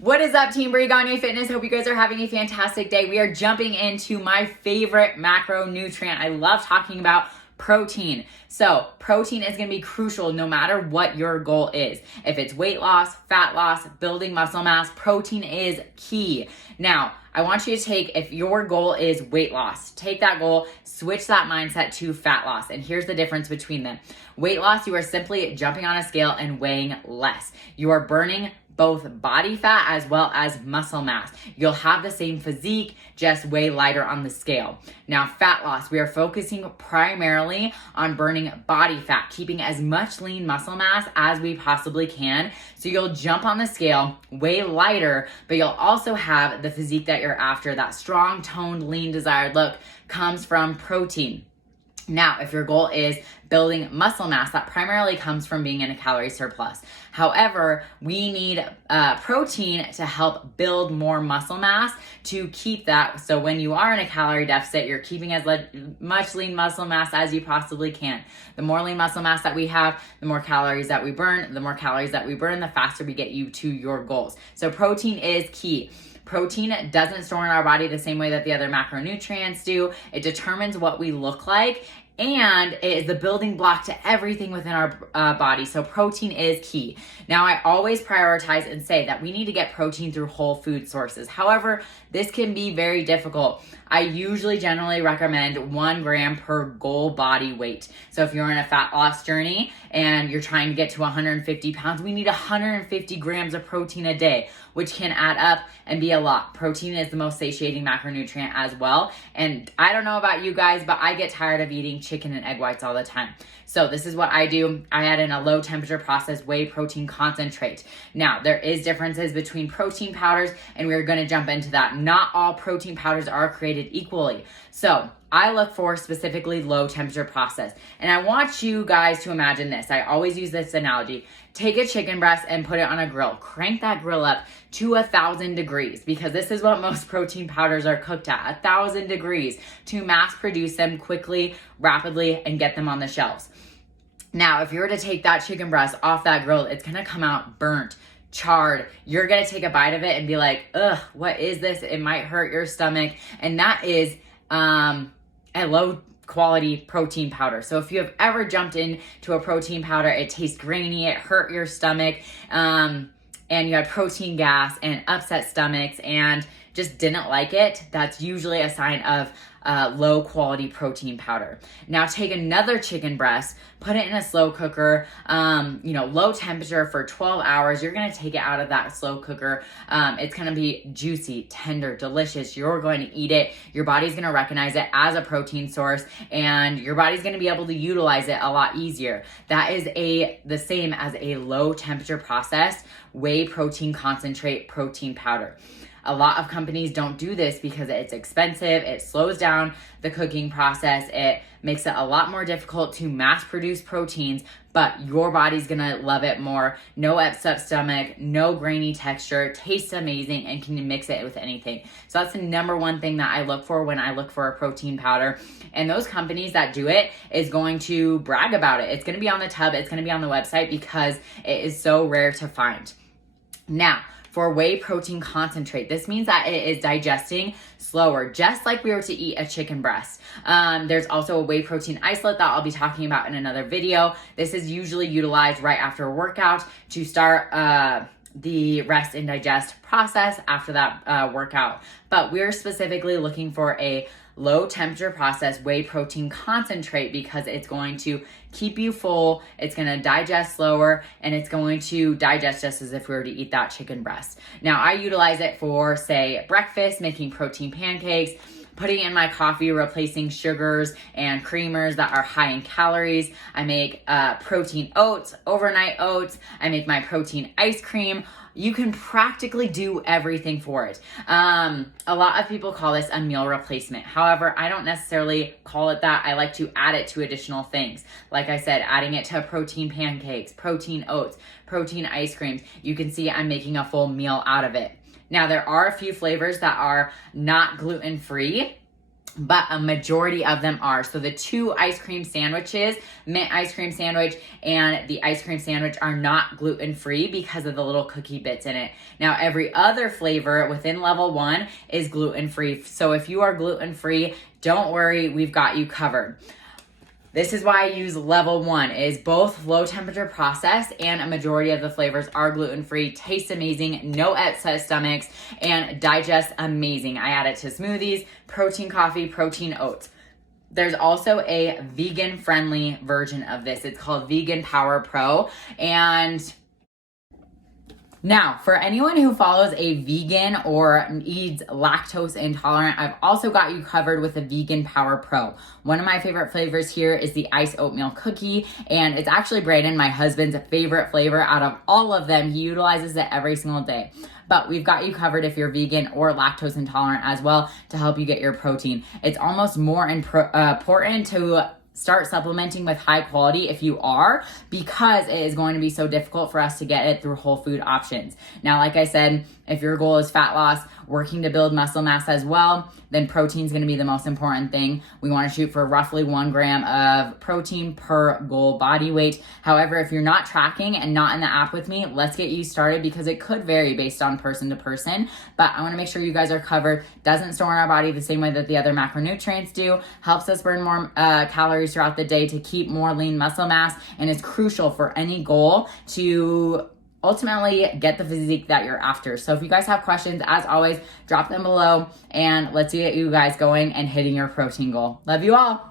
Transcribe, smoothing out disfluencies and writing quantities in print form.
What is up, Team Brie Gagne Fitness? Hope you guys are having a fantastic day. We are jumping into my favorite macronutrient. I love talking about protein. So protein is going to be crucial no matter what your goal is. If it's weight loss, fat loss, building muscle mass, protein is key. Now, I want you to take, if your goal is weight loss, take that goal, switch that mindset to fat loss. And here's the difference between them. Weight loss, you are simply jumping on a scale and weighing less. You are burning both body fat as well as muscle mass. You'll have the same physique, just way lighter on the scale. Now, fat loss, we are focusing primarily on burning body fat, keeping as much lean muscle mass as we possibly can. So you'll jump on the scale way lighter, but you'll also have the physique that you're after. That strong, toned, lean, desired look comes from protein. Now, if your goal is building muscle mass, that primarily comes from being in a calorie surplus. However, we need protein to help build more muscle mass to keep that. So when you are in a calorie deficit, you're keeping as much lean muscle mass as you possibly can. The more lean muscle mass that we have, the more calories that we burn. The more calories that we burn, the faster we get you to your goals. So protein is key. Protein doesn't store in our body the same way that the other macronutrients do. It determines what we look like, and it is the building block to everything within our body. So protein is key. Now, I always prioritize and say that we need to get protein through whole food sources. However, this can be very difficult. I usually generally recommend 1 gram per goal body weight. So if you're in a fat loss journey and you're trying to get to 150 pounds, we need 150 grams of protein a day, which can add up and be a lot. Protein is the most satiating macronutrient as well. And I don't know about you guys, but I get tired of eating chicken and egg whites all the time. So this is what I do. I add in a low temperature processed whey protein concentrate. Now, there is differences between protein powders, and we're gonna jump into that. Not all protein powders are created equally. So I look for specifically low temperature process. And I want you guys to imagine this. I always use this analogy. Take a chicken breast and put it on a grill. Crank that grill up to 1,000 degrees, because this is what most protein powders are cooked at, 1,000 degrees, to mass produce them quickly, rapidly, and get them on the shelves. Now, if you were to take that chicken breast off that grill, it's gonna come out burnt, charred. You're gonna take a bite of it and be like, ugh, what is this? It might hurt your stomach. And that is a low quality protein powder. So if you have ever jumped into a protein powder, it tastes grainy, it hurt your stomach, and you had protein gas and upset stomachs and just didn't like it, that's usually a sign of low quality protein powder. Now take another chicken breast, put it in a slow cooker, low temperature for 12 hours. You're gonna take it out of that slow cooker. It's gonna be juicy, tender, delicious. You're going to eat it. Your body's gonna recognize it as a protein source, and your body's gonna be able to utilize it a lot easier. That is the same as a low temperature processed whey protein concentrate protein powder. A lot of companies don't do this because it's expensive. It slows down the cooking process. It makes it a lot more difficult to mass produce proteins, but your body's gonna love it more. No upset stomach, no grainy texture, tastes amazing, and can mix it with anything. So that's the number one thing that I look for when I look for a protein powder. And those companies that do it is going to brag about it. It's gonna be on the tub, it's gonna be on the website, because it is so rare to find. Now, for whey protein concentrate, this means that it is digesting slower, just like we were to eat a chicken breast. There's also a whey protein isolate that I'll be talking about in another video. This is usually utilized right after a workout to start the rest and digest process after that workout. But we're specifically looking for a low temperature processed whey protein concentrate, because it's going to keep you full, it's going to digest slower, and it's going to digest just as if we were to eat that chicken breast. Now, I utilize it for, say, breakfast, making protein pancakes, putting in my coffee, replacing sugars and creamers that are high in calories. I make protein oats, overnight oats. I make my protein ice cream. You can practically do everything for it. A lot of people call this a meal replacement. However, I don't necessarily call it that. I like to add it to additional things. Like I said, adding it to protein pancakes, protein oats, protein ice creams. You can see I'm making a full meal out of it. Now, there are a few flavors that are not gluten-free. but a majority of them are. So the 2 ice cream sandwiches, mint ice cream sandwich and the ice cream sandwich, are not gluten-free because of the little cookie bits in it. Now, every other flavor within level 1 is gluten-free. So if you are gluten-free, don't worry, we've got you covered. This is why I use level 1, is both low temperature processed and a majority of the flavors are gluten-free, taste amazing, no upset stomachs, and digest amazing. I add it to smoothies, protein coffee, protein oats. There's also a vegan-friendly version of this. It's called Vegan Power Pro. And now, for anyone who follows a vegan or needs lactose intolerant, I've also got you covered with the Vegan Power Pro. One of my favorite flavors here is the iced oatmeal cookie, and it's actually Brandon, my husband's favorite flavor out of all of them. He utilizes it every single day. But we've got you covered if you're vegan or lactose intolerant as well, to help you get your protein. It's almost more important to start supplementing with high quality if you are, because it is going to be so difficult for us to get it through whole food options. Now, like I said, if your goal is fat loss, working to build muscle mass as well, then protein is going to be the most important thing. We want to shoot for roughly 1 gram of protein per goal body weight. However, if you're not tracking and not in the app with me, let's get you started, because it could vary based on person to person. But I want to make sure you guys are covered. Doesn't store in our body the same way that the other macronutrients do. Helps us burn more calories throughout the day to keep more lean muscle mass, and is crucial for any goal to ultimately get the physique that you're after. So if you guys have questions, as always, drop them below, and let's get you guys going and hitting your protein goal. Love you all.